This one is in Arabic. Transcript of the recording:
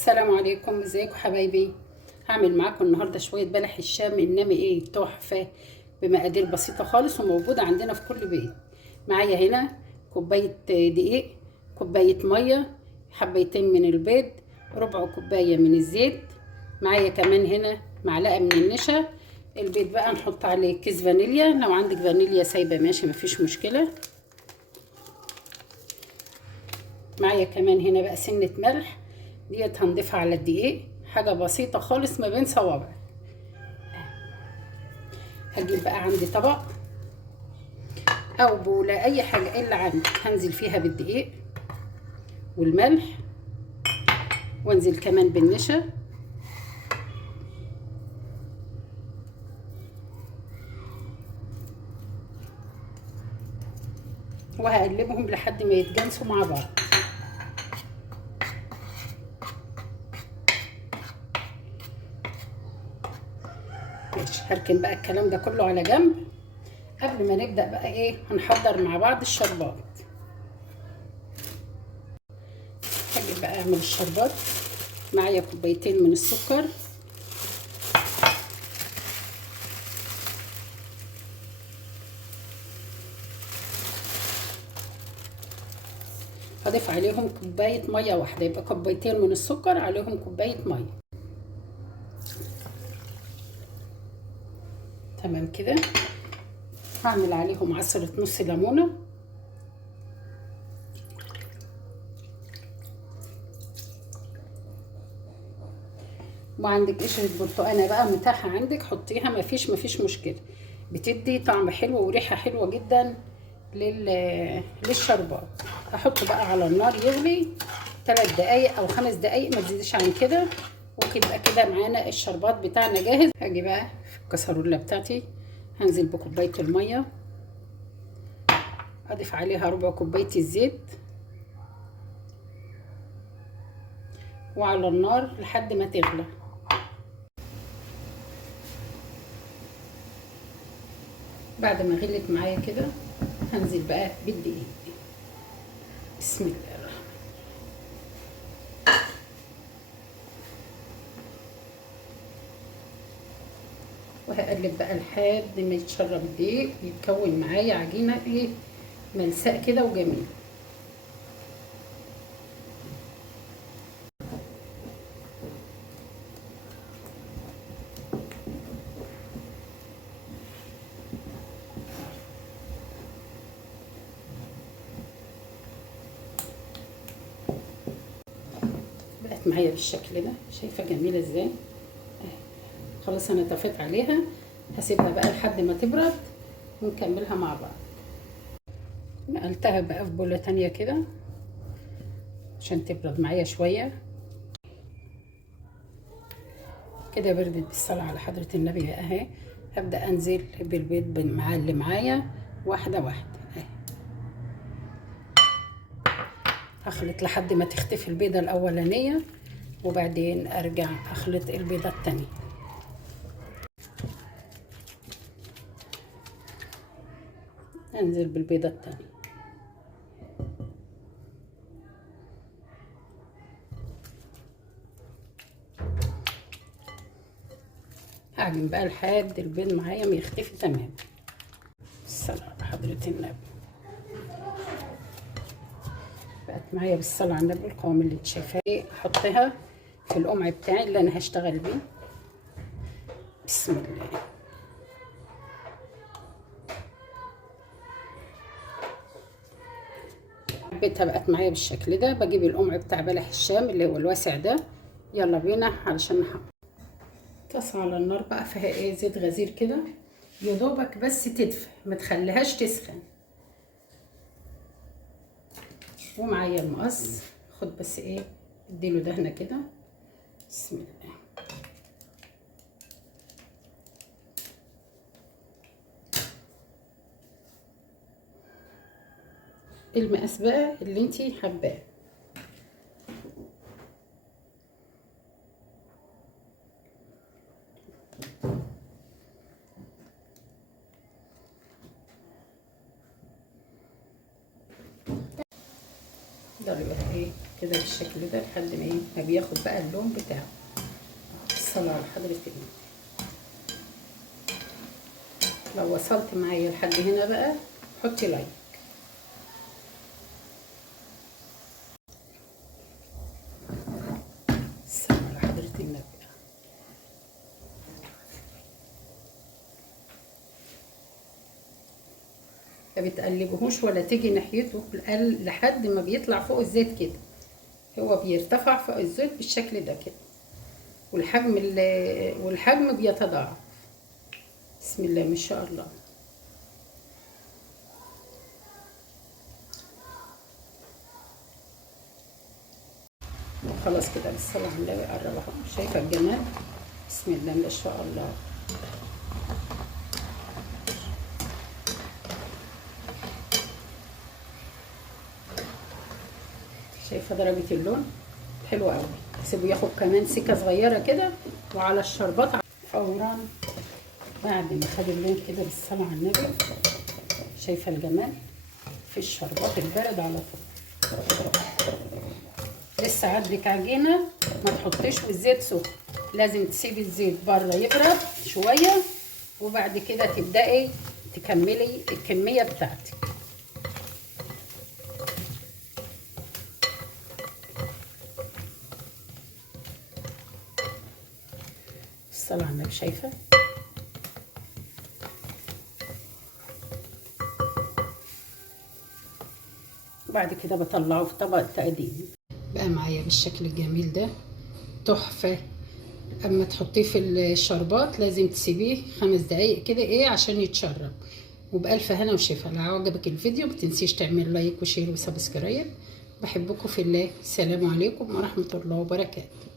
السلام عليكم، ازيكم حبايبي؟ هعمل معاكم النهارده شويه بلح الشام، انما ايه تحفه بمقادير بسيطه خالص وموجوده عندنا في كل بيت. معايا هنا كوبايه دقيق، كوبايه ميه، حبيتين من البيض، ربع كوبايه من الزيت. معايا كمان هنا معلقه من النشا. البيض بقى نحط عليه كيس فانيليا، لو عندك فانيليا سايبه ماشي مفيش مشكله. معايا كمان هنا بقى سنه ملح، ديت هنضيفها على الدقيق، حاجة بسيطة خالص ما بين صوابعك. هجيب بقى عندي طبق او بولة اي حاجة اللي عندك، هنزل فيها بالدقيق والملح، وانزل كمان بالنشا، وهقلبهم لحد ما يتجانسوا مع بعض. ماشي، هركن بقى الكلام ده كله على جنب. قبل ما نبدأ بقى ايه هنحضر مع بعض الشربات. هجيب بقى اعمل الشربات. معايا كوبايتين من السكر، هضيف عليهم كوباية مية واحدة، يبقى كوبايتين من السكر عليهم كوباية مية. تمام كده. هعمل عليهم عصرة نص ليمونة، وعندك قشرة برتقانة بقى متاحة عندك حطيها، مفيش مشكلة، بتدي طعم حلو وريحة حلوة جدا للشربات. هحطه بقى على النار يغلي 3 دقايق او 5 دقايق، ما تزيدش عن كده، وكده كده معانا الشربات بتاعنا جاهز. هاجي بقى في الكسرولة بتاعتي، هنزل بكوباية المية، اضيف عليها ربع كوباية الزيت، وعلى النار لحد ما تغلى. بعد ما غلت معايا كده هنزل بقى بالدقيق. بسم الله الرحمن. وهقلب بقى لحد ما يتشرب الدقيق، يتكون معايا عجينه ايه ملساء كده وجميل. بقت معايا بالشكل ده، شايفه جميله ازاي؟ خلاص انا طفيت عليها، هسيبها بقى لحد ما تبرد ونكملها مع بعض. نقلتها بقى في بوله تانية كده عشان تبرد معايا شويه. كده بردت بالصلاة على حضرة النبي بقى اهي. هبدأ انزل بالبيض مع اللي معايا واحدة واحدة اهي. هخلط لحد ما تختفي البيضة الاولانية، وبعدين ارجع اخلط البيضة التانية. انزل بالبيضة التانية، هعجن بقى لحد البيض معايا ما يختفي تمام. الصلاة على حضرة النبي. بقت معايا بالصلاة على النبي القوام اللي انت شايفاه. احطها في القمع بتاعي اللي انا هشتغل بيه. بسم الله. حبيتها بقت معايا بالشكل ده، بجيب القمع بتاع بلح الشام اللي هو الواسع ده. يلا بينا علشان نحط طاسه على النار بقى، فيها ايه زيت غزير كده، يا دوبك بس تدفى، ما تخليهاش تسخن. ومعايا المقص، خد بس ايه اديله دهنه كده. بسم الله. المقاس بقى اللي انتي حباه. ده بقى ايه كده بالشكل ده لحد ما ايه ما بياخد بقى اللون بتاعه. الصلاة على حضرة النبي. لو وصلت معايا لحد هنا بقى حطي لايك. الصلاة على حضرة النبي. ما بتقلبهوش ولا تيجي ناحيته لحد ما بيطلع فوق الزيت كده. هو بيرتفع فوق الزيت بالشكل ده كده، والحجم بيتضاعف. بسم الله ما شاء الله. خلاص كده بالصلاة على النبي قرب اهو. شايفه الجمال؟ بسم الله ما شاء الله. شايفه درجه اللون حلوه قوي. سيبه ياخد كمان سكه صغيره كده. وعلى الشربات فورا بعد ما خد اللون كده بالصلاه على النبي. شايفه الجمال في الشربات البارد على طول. لسه عندك عجينه ما تحطيش والزيت سخن، لازم تسيبي الزيت بره يبرد شويه وبعد كده تبداي تكملي الكميه بتاعتك. الصلاة على النبي. شايفه وبعد كده بطلعه في طبق تقديم. بقى معايا بالشكل الجميل ده تحفه. اما تحطيه في الشربات لازم تسيبيه 5 دقايق كده ايه عشان يتشرب. وبألف هنا وشفا. لو عجبك الفيديو متنسيش تعمل لايك وشير وسبسكرايب. بحبكم في الله. السلام عليكم ورحمه الله وبركاته.